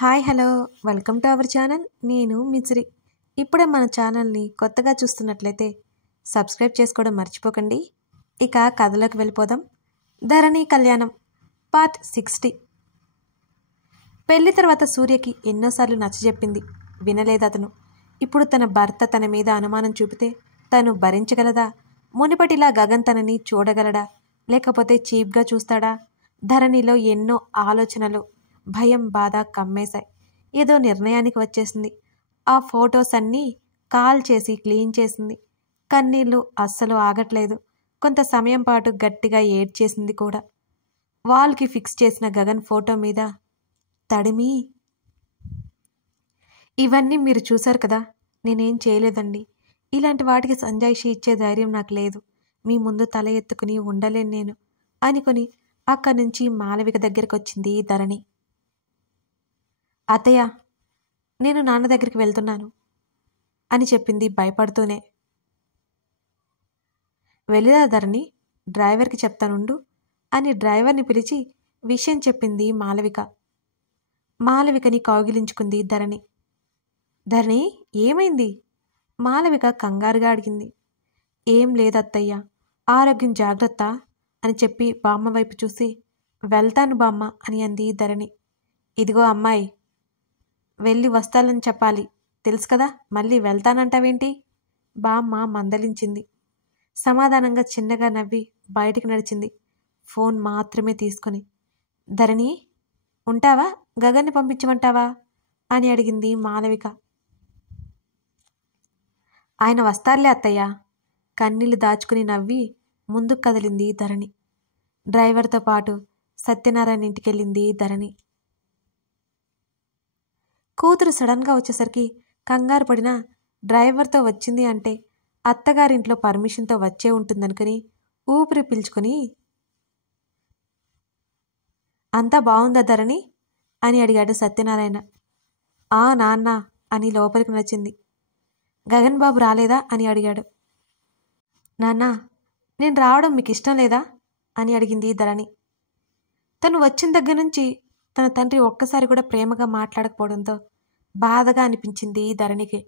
Hi hello welcome to our channel. నేను మిస్రి. ఇప్పుడే మన ఛానల్ని కొత్తగా చూస్తున్నట్లయితే సబ్స్క్రైబ్ చేసుకోవడం మర్చిపోకండి. ఇక కథలోకి వెళ్ళిపోదాం. ధరణి కళ్యాణం పార్ట్ 60. పెళ్లి తర్వాత సూర్యకి ఎన్నోసార్లు నచ్చజెప్పింది, వినలేదతను. ఇప్పుడు తన భర్త తన మీద అనుమానం చూపితే తను భరించగలదా? మునిపటిలా గగన్ తనని చూడగలడా, లేకపోతే చీప్గా చూస్తాడా? ధరణిలో ఎన్నో ఆలోచనలు, భయం, బాధ కమ్మేశాయి. ఏదో నిర్ణయానికి వచ్చేసింది. ఆ ఫొటోస్ అన్నీ కాల్ చేసి క్లీన్ చేసింది. కన్నీళ్లు అస్సలు ఆగట్లేదు. కొంత సమయం పాటు గట్టిగా ఏడ్చేసింది కూడా. వాల్కి ఫిక్స్ చేసిన గగన్ ఫోటో మీద తడిమి, ఇవన్నీ మీరు చూశారు కదా, నేనేం చేయలేదండి. ఇలాంటి వాటికి సంజాయిషి ఇచ్చే ధైర్యం నాకు లేదు. మీ ముందు తల ఎత్తుకుని ఉండలేను నేను అనుకుని అక్కడి నుంచి మాలవిక దగ్గరికి వచ్చింది ధరణి. అత్తయ్య, నేను నాన్న దగ్గరికి వెళ్తున్నాను అని చెప్పింది భయపడుతూనే. వెళ్ళిదా ధరణి, డ్రైవర్కి చెప్తానుండు అని డ్రైవర్ని పిలిచి విషయం చెప్పింది మాలవిక. మాలవికని కౌగిలించుకుంది ధరణి. ధరణి, ఏమైంది? మాలవిక కంగారుగా అడిగింది. ఏం లేదత్తయ్య, ఆరోగ్యం జాగ్రత్త అని చెప్పి బామ్మ వైపు చూసి వెళ్తాను బామ్మ అని అంది ధరణి. ఇదిగో అమ్మాయి, వెళ్ళి వస్తానని చెప్పాలి, తెలుసు కదా, మళ్ళీ వెళ్తానంటావేంటి? బామ్మ మందలించింది. సమాధానంగా చిన్నగా నవ్వి బయటికి నడిచింది, ఫోన్ మాత్రమే తీసుకుని. ధరణి, ఉంటావా, గగన్ని పంపించమంటావా అని అడిగింది మాలవిక. ఆయన వస్తారులే అత్తయ్య. కన్నీళ్లు దాచుకుని నవ్వి ముందుకు కదిలింది ధరణి. డ్రైవర్తో పాటు సత్యనారాయణ ఇంటికెళ్ళింది ధరణి. కూతురు సడన్గా వచ్చేసరికి కంగారు పడినా డ్రైవర్తో వచ్చింది అంటే అత్తగారింట్లో పర్మిషన్తో వచ్చే ఉంటుందనుకుని ఊపిరి పీల్చుకుని, అంతా బాగుందా ధరణి అని అడిగాడు సత్యనారాయణ. ఆ నాన్న అని లోపలికి నచ్చింది. గగన్ బాబు రాలేదా అని అడిగాడు. నాన్న, నేను రావడం మీకు ఇష్టం లేదా అని అడిగింది ధరణి. తను వచ్చిన దగ్గర నుంచి తన తండ్రి ఒక్కసారి కూడా ప్రేమగా మాట్లాడకపోవడంతో బాధగా అనిపించింది ధరణికి.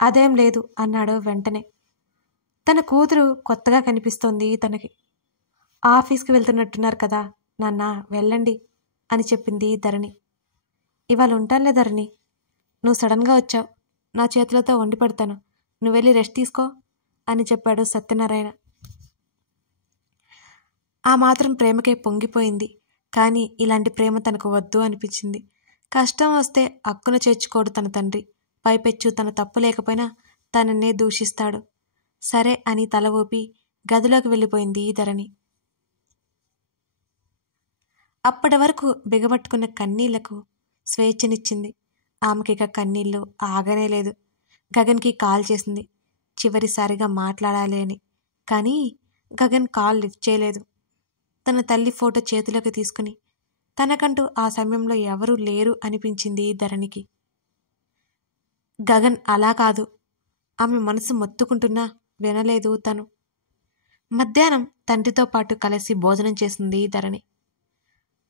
అదేం లేదు అన్నాడు వెంటనే. తన కూతురు కొత్తగా కనిపిస్తోంది తనకి. ఆఫీస్కి వెళ్తున్నట్టున్నారు కదా నాన్న, వెళ్ళండి అని చెప్పింది ధరణి. ఇవాళ ఉంటానులే ధరణి, నువ్వు సడన్గా వచ్చావు, నా చేతులతో వండి పెడతాను, నువ్వు వెళ్ళి రెస్ట్ తీసుకో అని చెప్పాడు సత్యనారాయణ. ఆ మాత్రం ప్రేమకే పొంగిపోయింది. కానీ ఇలాంటి ప్రేమ తనకు వద్దు అనిపించింది. కష్టం వస్తే అక్కున చేర్చుకోడు తన తండ్రి. పైపెచ్చు తన తప్పు లేకపోయినా తనన్నే దూషిస్తాడు. సరే అని తల ఊపి గదిలోకి వెళ్ళిపోయింది ధరణి. అప్పటి వరకు బిగబట్టుకున్న కన్నీళ్లకు స్వేచ్ఛనిచ్చింది. ఆమెకిక కన్నీళ్లు ఆగనే లేదు. గగన్కి కాల్ చేసింది, చివరిసారిగా మాట్లాడాలి అని. కానీ గగన్ కాల్ లిఫ్ట్ చేయలేదు. తన తల్లి ఫోటో చేతిలోకి తీసుకుని తనకంటూ ఆ సమయంలో ఎవరూ లేరు అనిపించింది ధరణికి. గగన్ అలా కాదు, ఆమె మనసు మొత్తుకుంటున్నా వినలేదు తను. మధ్యాహ్నం తండ్రితో పాటు కలిసి భోజనం చేసింది ధరణి.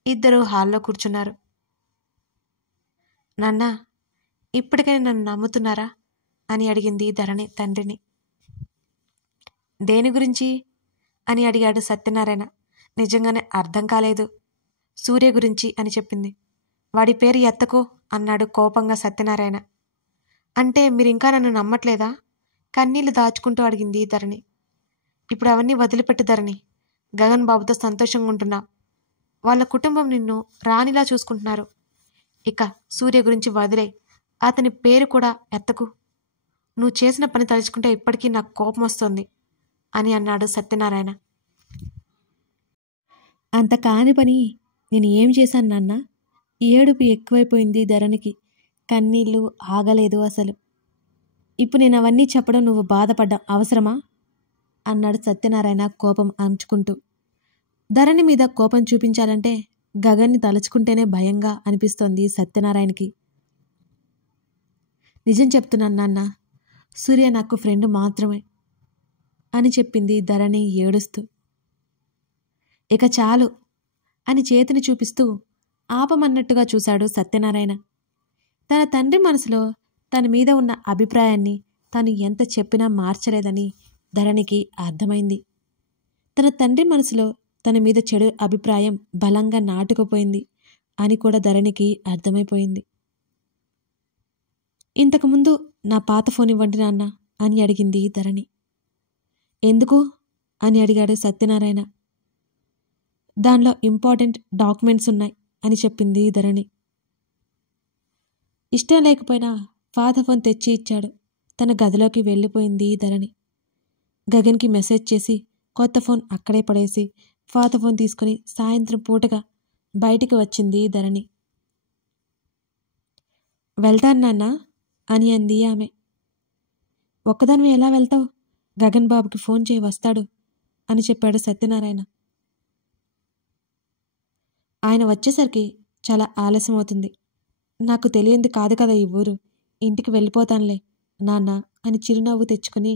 ఇద్దరూ హాల్లో కూర్చున్నారు. నాన్న, ఇప్పటికైనా నన్ను నమ్ముతున్నారా అని అడిగింది ధరణి తండ్రిని. దేని గురించి అని అడిగాడు సత్యనారాయణ. నిజంగానే అర్థం కాలేదు. సూర్య గురించి అని చెప్పింది. వాడి పేరు ఎత్తకు అన్నాడు కోపంగా సత్యనారాయణ. అంటే మీరింకా నన్ను నమ్మట్లేదా? కన్నీళ్లు దాచుకుంటూ అడిగింది ధరణి. ఇప్పుడు అవన్నీ వదిలిపెట్టు ధరణి, గగన్ బాబుతో సంతోషంగా ఉంటున్నా. వాళ్ళ కుటుంబం నిన్ను రాణిలా చూసుకుంటున్నారు. ఇక సూర్య గురించి వదిలే, అతని పేరు కూడా ఎత్తకు. నువ్వు చేసిన పని తలుచుకుంటే ఇప్పటికీ నాకు కోపం వస్తుంది అని అన్నాడు సత్యనారాయణ. అంత కాని పని నేను ఏం చేశాను నాన్న? ఏడుపు ఎక్కువైపోయింది ధరణికి. కన్నీళ్ళు ఆగలేదు అసలు. ఇప్పుడు నేను అవన్నీ చెప్పడం నువ్వు బాధపడ్డా అవసరమా అన్నాడు సత్యనారాయణ కోపం అంచుకుంటూ. ధరణి మీద కోపం చూపించాలంటే గగన్ని తలుచుకుంటేనే భయంగా అనిపిస్తోంది సత్యనారాయణకి. నిజం చెప్తున్నాను నాన్న, సూర్య నాకు ఫ్రెండ్ మాత్రమే అని చెప్పింది ధరణి ఏడుస్తూ. ఇక చాలు అని చేతిని చూపిస్తూ ఆపమన్నట్టుగా చూశాడు సత్యనారాయణ. తన తండ్రి మనసులో తన మీద ఉన్న అభిప్రాయాన్ని తను ఎంత చెప్పినా మార్చలేదని ధరణికి అర్థమైంది. తన తండ్రి మనసులో తన మీద చెడు అభిప్రాయం బలంగా నాటుకుపోయింది అని కూడా ధరణికి అర్థమైపోయింది. ఇంతకుముందు నా పాత ఫోన్ ఇవ్వండి నాన్న అని అడిగింది ధరణి. ఎందుకు అని అడిగాడు సత్యనారాయణ. దానిలో ఇంపార్టెంట్ డాక్యుమెంట్స్ ఉన్నాయి అని చెప్పింది ధరణి. ఇష్టం లేకపోయినా పాత ఫోన్ తెచ్చి ఇచ్చాడు. తన గదిలోకి వెళ్ళిపోయింది ధరణి. గగన్కి మెసేజ్ చేసి కొత్త ఫోన్ అక్కడే పడేసి పాత ఫోన్ తీసుకుని సాయంత్రం పూటగా బయటికి వచ్చింది ధరణి. వెళ్తాను నాన్న అని అంది ఆమె. ఒక్కదానివి ఎలా వెళ్తావు? గగన్ బాబుకి ఫోన్ చేయి, వస్తాడు అని చెప్పాడు సత్యనారాయణ. ఆయన వచ్చేసరికి చాలా ఆలస్యం అవుతుంది. నాకు తెలియంది కాదు కదా ఈ ఊరు. ఇంటికి వెళ్ళిపోతానులే నాన్న అని చిరునవ్వు తెచ్చుకుని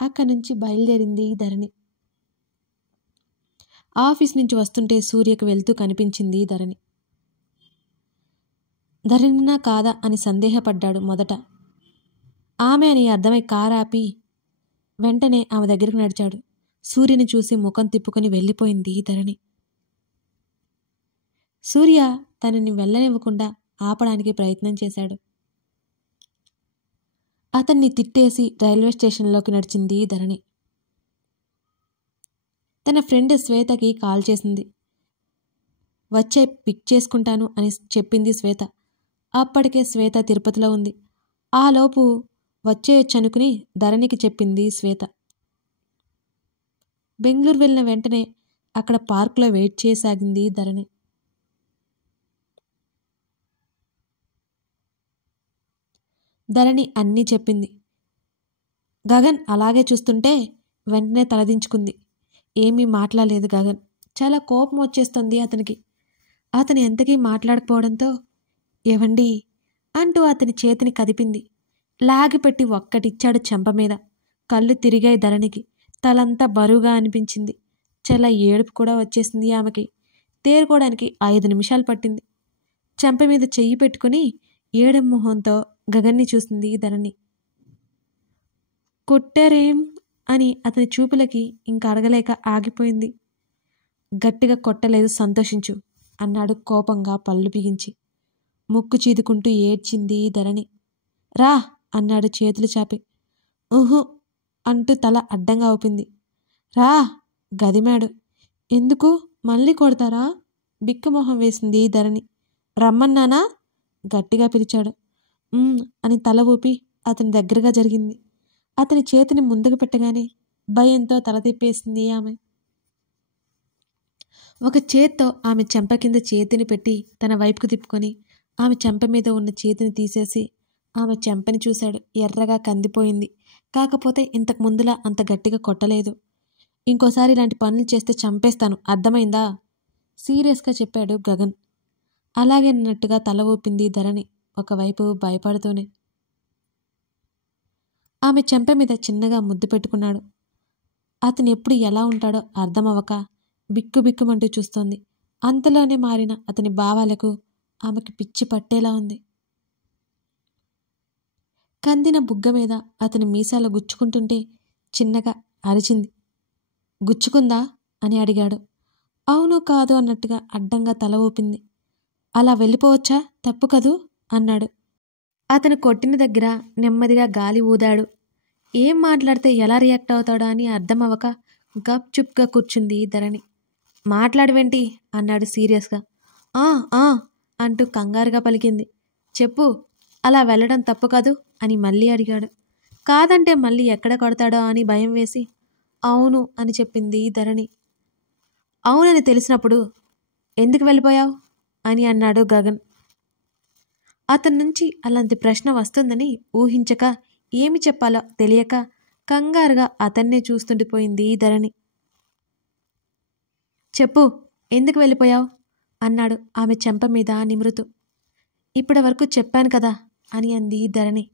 అక్కడి నుంచి బయలుదేరింది ధరణి. ఆఫీస్ నుంచి వస్తుంటే సూర్యకు వెళ్తూ కనిపించింది ధరణి. ధరణినా కాదా అని సందేహపడ్డాడు మొదట. ఆమె అని అర్థమై కారాపి వెంటనే ఆమె దగ్గరకు నడిచాడు. సూర్యని చూసి ముఖం తిప్పుకొని వెళ్ళిపోయింది ధరణి. సూర్య తనని వెళ్ళనివ్వకుండా ఆపడానికి ప్రయత్నం చేశాడు. అతన్ని తిట్టేసి రైల్వే స్టేషన్లోకి నడిచింది ధరణి. తన ఫ్రెండ్ శ్వేతకి కాల్ చేసింది. వచ్చే పిక్ చేసుకుంటాను అని చెప్పింది శ్వేత. అప్పటికే శ్వేత తిరుపతిలో ఉంది. ఆలోపు వచ్చేయొచ్చనుకుని ధరణికి చెప్పింది శ్వేత. బెంగళూరు వెళ్ళిన వెంటనే అక్కడ పార్కులో వెయిట్ చేయసాగింది ధరణి. ధరణి అన్నీ చెప్పింది. గగన్ అలాగే చూస్తుంటే వెంటనే తలదించుకుంది. ఏమీ మాట్లాడలేదు గగన్. చాలా కోపం వచ్చేస్తుంది అతనికి. అతను ఎంతకీ మాట్లాడకపోవడంతో ఏవండి అంటూ అతని చేతిని కదిపింది. లాగిపెట్టి ఒక్కటిచ్చాడు చెంప మీద. కళ్ళు తిరిగాయి ధరణికి. తలంతా బరువుగా అనిపించింది. చాలా ఏడుపు కూడా వచ్చేసింది ఆమెకి. తేరుకోవడానికి 5 నిమిషాలు పట్టింది. చెంప మీద చెయ్యి పెట్టుకుని ఏడం మొహంతో గగన్ని చూసింది ధరణి. కొట్టారేం అని అతని చూపులకి ఇంకా అడగలేక ఆగిపోయింది. గట్టిగా కొట్టలేదు, సంతోషించు అన్నాడు కోపంగా పళ్ళు బిగించి. ముక్కు చీదుకుంటూ ఏడ్చింది ధరణి. రా అన్నాడు చేతులు చాపి. ఊహు అంటూ తల అడ్డంగా ఊపింది. రా గదిమాడు. ఎందుకు మళ్ళీ కొడతారా? బిక్కుమొహం వేసింది ధరణి. రమ్మన్నానా? గట్టిగా పిలిచాడు. అని తల ఊపి అతని దగ్గరగా జరిగింది. అతని చేతిని ముందుకు పెట్టగానే భయంతో తల తిప్పేసింది ఆమె. ఒక చేత్తో ఆమె చెంప కింద చేతిని పెట్టి తన వైపుకు తిప్పుకొని ఆమె చెంప మీద ఉన్న చేతిని తీసేసి ఆమె చెంపని చూశాడు. ఎర్రగా కందిపోయింది. కాకపోతే ఇంతకు ముందులా అంత గట్టిగా కొట్టలేదు. ఇంకోసారి ఇలాంటి పనులు చేస్తే చంపేస్తాను, అర్థమైందా? సీరియస్గా చెప్పాడు గగన్. అలాగే అన్నట్టుగా తల ఊపింది ధరణి, ఒకవైపు భయపడుతూనే. ఆమె చెంప మీద చిన్నగా ముద్దు పెట్టుకున్నాడు. అతను ఎప్పుడు ఎలా ఉంటాడో అర్థమవక బిక్కుబిక్కుమంటూ చూస్తోంది. అంతలోనే మారిన అతని భావాలకు ఆమెకి పిచ్చి పట్టేలా ఉంది. కందిన బుగ్గ మీద అతని మీసాలు గుచ్చుకుంటుంటే చిన్నగా అరిచింది. గుచ్చుకుందా అని అడిగాడు. అవును కాదు అన్నట్టుగా అడ్డంగా తల ఊపింది. అలా వెళ్ళిపోవచ్చా? తప్పు కదూ అన్నాడు. అతను కొట్టిన దగ్గర నెమ్మదిగా గాలి ఊదాడు. ఏం మాట్లాడితే ఎలా రియాక్ట్ అవుతాడా అని అర్థమవక గప్ చుప్గా కూర్చుంది ధరణి. మాట్లాడవేంటి అన్నాడు సీరియస్గా. ఆ అంటూ కంగారుగా పలికింది. చెప్పు, అలా వెళ్ళడం తప్పు కాదు అని మళ్ళీ అడిగాడు. కాదంటే మళ్ళీ ఎక్కడ కొడతాడో అని భయం వేసి అవును అని చెప్పింది ధరణి. అవునని తెలిసినప్పుడు ఎందుకు వెళ్ళిపోయావు అని అన్నాడు గగన్. అతని నుంచి అలాంటి ప్రశ్న వస్తుందని ఊహించక ఏమి చెప్పాలో తెలియక కంగారుగా అతన్నే చూస్తుండిపోయింది ధరణి. చెప్పు, ఎందుకు వెళ్ళిపోయావు అన్నాడు ఆమె చెంప మీద నిమురుతూ. ఇప్పటి వరకు చెప్పాను కదా అని అంది ధరణి.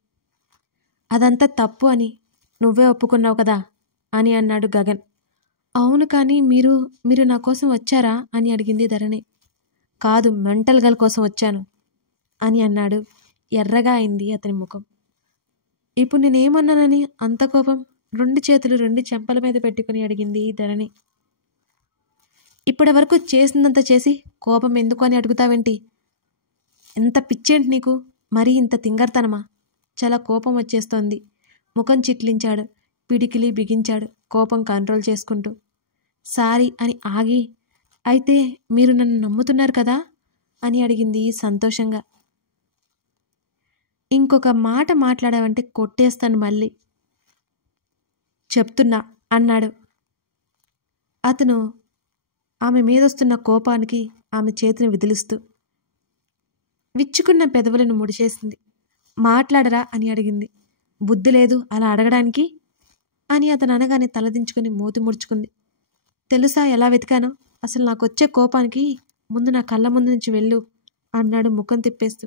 అదంతా తప్పు అని నువ్వే ఒప్పుకున్నావు కదా అని అన్నాడు గగన్. అవును, కానీ మీరు నా కోసం వచ్చారా అని అడిగింది ధరణి. కాదు, మెంటల్ గర్ల్ కోసం వచ్చాను అని అన్నాడు. ఎర్రగా అయింది అతని ముఖం. ఇప్పుడు నేనేమన్నానని అంత కోపం? 2 చేతులు 2 చెంపల మీద పెట్టుకుని అడిగింది ధరణి. ఇప్పటి వరకు చేసిందంత చేసి కోపం ఎందుకు అని అడుగుతావేంటి? ఎంత పిచ్చేంటి నీకు? మరీ ఇంత తింగర్తనమా? చాలా కోపం వచ్చేస్తోంది. ముఖం చిట్లించాడు. పిడికిలి బిగించాడు కోపం కంట్రోల్ చేసుకుంటూ. సారీ అని ఆగి, అయితే మీరు నన్ను నమ్ముతున్నారు కదా అని అడిగింది సంతోషంగా. ఇంకొక మాట మాట్లాడావంటే కొట్టేస్తాను మళ్ళీ చెప్తున్నా అన్నాడు. అతను ఆమె మీదొస్తున్న కోపానికి ఆమె చేతిని విదిలిస్తూ విచ్చుకున్న పెదవులను ముడిచేసింది. మాట్లాడరా అని అడిగింది. బుద్ధి లేదు అలా అడగడానికి అని అతను అనగానే తలదించుకుని మూతి ముడుచుకుంది. తెలుసా ఎలా వెతికానో? అసలు నాకొచ్చే కోపానికి ముందు నా కళ్ళ ముందు నుంచి వెళ్ళు అన్నాడు ముఖం తిప్పేస్తూ.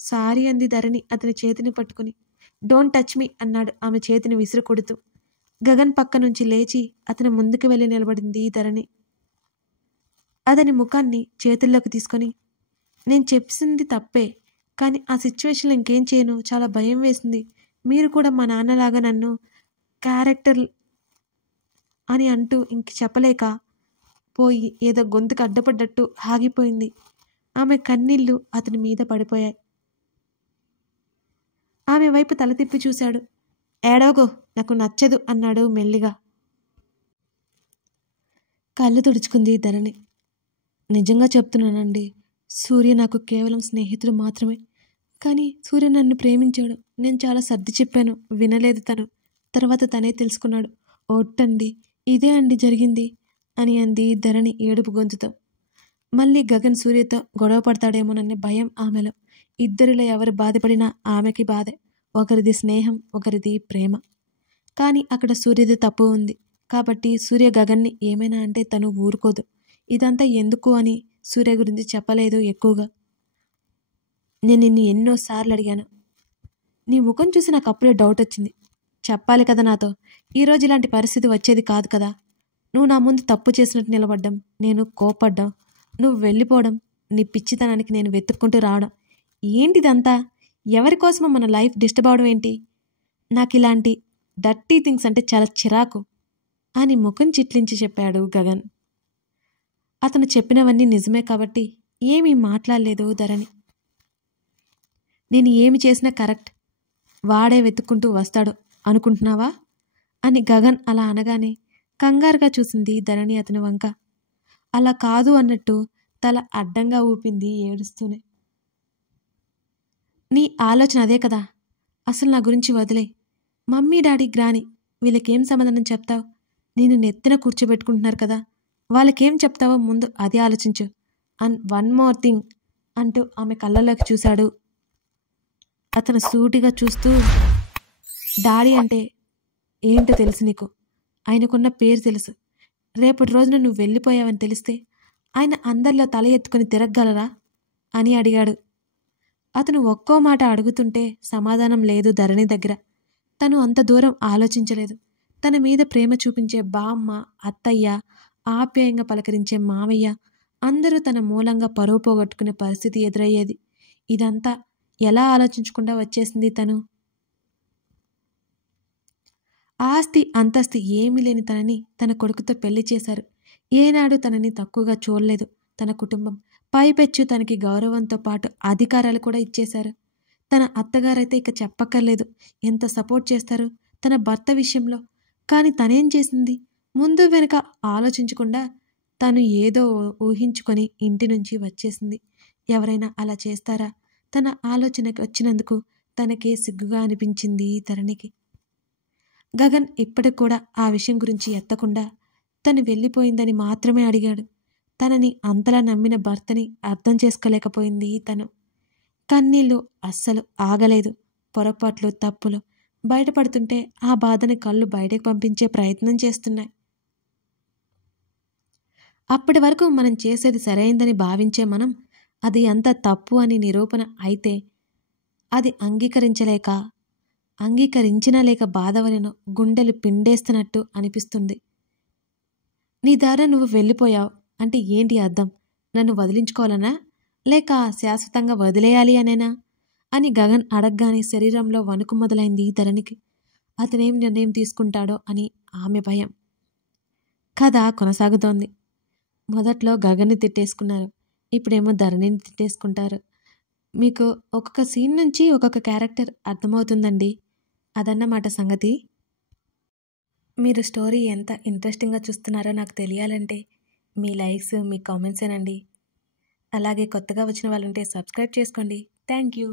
సారీ అంది ధరణి అతని చేతిని పట్టుకుని. డోంట్ టచ్ మీ అన్నాడు ఆమె చేతిని విసిరి కొడుతూ. గగన్ పక్క నుంచి లేచి అతని ముందుకు వెళ్ళి నిలబడింది ధరణి. అతని ముఖాన్ని చేతుల్లోకి తీసుకొని, నేను చెప్పింది తప్పే, కానీ ఆ సిచ్యువేషన్లో ఇంకేం చేయను, చాలా భయం వేసింది. మీరు కూడా మా నాన్నలాగా నన్ను క్యారెక్టర్ అని అంటూ ఇంక చెప్పలేక పోయి ఏదో గొంతుకు అడ్డపడ్డట్టు ఆగిపోయింది. ఆమె కన్నీళ్లు అతని మీద పడిపోయాయి. ఆమె వైపు తల తిప్పి చూశాడు. ఏడవగో, నాకు నచ్చదు అన్నాడు మెల్లిగా. కళ్ళు తుడుచుకుంది ధరణి. నిజంగా చెప్తున్నానండి, సూర్య నాకు కేవలం స్నేహితుడు మాత్రమే. కానీ సూర్య నన్ను ప్రేమించాడు. నేను చాలా సర్ది చెప్పాను, వినలేదు తను. తర్వాత తనే తెలుసుకున్నాడు. ఒట్టండి, ఇదే అండి జరిగింది అని అంది ధరణి ఏడుపు గొంతుతో. మళ్ళీ గగన్ సూర్యతో గొడవ పడతాడేమోననే భయం ఆమెలో. ఇద్దరిలో ఎవరు బాధపడినా ఆమెకి బాధే. ఒకరిది స్నేహం, ఒకరిది ప్రేమ. కానీ అక్కడ సూర్యది తప్పు ఉంది. కాబట్టి సూర్య గగన్ని ఏమైనా అంటే తను ఊరుకోదు. ఇదంతా ఎందుకు అని సూర్య గురించి చెప్పలేదు ఎక్కువగా. నేను నిన్ను ఎన్నోసార్లు అడిగాను. నీ ముఖం చూసి నాకు అప్పుడే డౌట్ వచ్చింది. చెప్పాలి కదా నాతో. ఈరోజు ఇలాంటి పరిస్థితి వచ్చేది కాదు కదా. నువ్వు నా ముందు తప్పు చేసినట్టు నిలబడ్డం, నేను కోపడ్డం, నువ్వు వెళ్ళిపోవడం, నీ పిచ్చితనానికి నేను వెతుక్కుంటూ రావడం, ఏంటిదంతా? ఎవరి కోసమో మన లైఫ్ డిస్టర్బ్ అవడం ఏంటి? నాకు ఇలాంటి డర్టీ థింగ్స్ అంటే చాలా చిరాకు అని ముఖం చిట్లించి చెప్పాడు గగన్. అతను చెప్పినవన్నీ నిజమే కాబట్టి ఏమీ మాట్లాడలేదు ధరణి. నేను ఏమి చేసినా కరెక్ట్, వాడే వెతుక్కుంటూ వస్తాడు అనుకుంటున్నావా అని గగన్ అలా అనగానే కంగారుగా చూసింది ధరణి అతని వంక. అలా కాదు అన్నట్టు తల అడ్డంగా ఊపింది ఏడుస్తూనే. నీ ఆలోచన అదే కదా. అసలు నా గురించి వదిలే. మమ్మీ డాడీ గ్రాని వీళ్ళకేం సమాధానం చెప్తావు? నేను నెత్తిన కూర్చోబెట్టుకుంటున్నారు కదా, వాళ్ళకేం చెప్తావో ముందు అది ఆలోచించు. అండ్ వన్ మోర్ థింగ్ అంటూ ఆమె కళ్ళలోకి చూశాడు. అతను సూటిగా చూస్తూ, డాడీ అంటే ఏంటో తెలుసు నీకు. ఆయనకున్న పేరు తెలుసు. రేపటి రోజున నువ్వు వెళ్ళిపోయావని తెలిస్తే ఆయన అందరిలో తల ఎత్తుకుని తిరగగలరా అని అడిగాడు. అతను ఒక్కో మాట అడుగుతుంటే సమాధానం లేదు ధరణి దగ్గర. తను అంత దూరం ఆలోచించలేదు. తన మీద ప్రేమ చూపించే బామ్మ, అత్తయ్య, ఆప్యాయంగా పలకరించే మావయ్య అందరూ తన మూలంగా పరువు పోగొట్టుకునే పరిస్థితి ఎదురయ్యేది. ఇదంతా ఎలా ఆలోచించకుండా వచ్చేసింది తను? ఆస్తి అంతస్తు ఏమీ లేని తనని తన కొడుకుతో పెళ్లి చేశారు. ఏనాడు తనని తక్కువగా చూడలేదు తన కుటుంబం. పైపెచ్చు తనకి గౌరవంతో పాటు అధికారాలు కూడా ఇచ్చేశారు. తన అత్తగారైతే ఇక చెప్పక్కర్లేదు, ఎంత సపోర్ట్ చేస్తారు తన భర్త విషయంలో. కానీ తనేం చేసింది? ముందు వెనుక ఆలోచించకుండా తను ఏదో ఊహించుకొని ఇంటి నుంచి వచ్చేసింది. ఎవరైనా అలా చేస్తారా? తన ఆలోచనకి వచ్చినందుకు తనకే సిగ్గుగా అనిపించింది ధరణికి. గగన్ ఇప్పటికి కూడా ఆ విషయం గురించి ఎత్తకుండా తను వెళ్ళిపోయిందని మాత్రమే అడిగాడు. తనని అంతలా నమ్మిన భర్తని అర్థం చేసుకోలేకపోయింది తను. కన్నీళ్లు అస్సలు ఆగలేదు. పొరపాట్లు, తప్పులు బయటపడుతుంటే ఆ బాధని కళ్ళు బయటకు పంపించే ప్రయత్నం చేస్తున్నాయి. అప్పటి వరకు మనం చేసేది సరైందని భావించే మనం అది అంత తప్పు అని నిరూపణ అయితే అది అంగీకరించినా లేక బాధ వలన గుండెలు పిండేస్తున్నట్టు అనిపిస్తుంది. నీ దారి నువ్వు వెళ్ళిపోయావు అంటే ఏంటి అర్థం? నన్ను వదిలించుకోవాలనా, లేక శాశ్వతంగా వదిలేయాలి అనేనా అని గగన్ అడగగానే శరీరంలో వణుకు మొదలైంది ధరణికి. అతనేం నిర్ణయం తీసుకుంటాడో అని ఆమె భయం. కథ కొనసాగుతోంది. మొదట్లో గగన్ని తిట్టేసుకున్నారు, ఇప్పుడేమో ధరణిని తిట్టేసుకుంటారు. మీకు ఒక్కొక్క సీన్ నుంచి ఒక్కొక్క క్యారెక్టర్ అర్థమవుతుందండి. అదన్నమాట సంగతి. మీరు స్టోరీ ఎంత ఇంట్రెస్టింగ్గా చూస్తున్నారో నాకు తెలియాలంటే మీ లైక్స్, మీ కామెంట్సేనండి. అలాగే కొత్తగా వచ్చిన వాళ్ళుంటే సబ్స్క్రైబ్ చేసుకోండి. Thank you.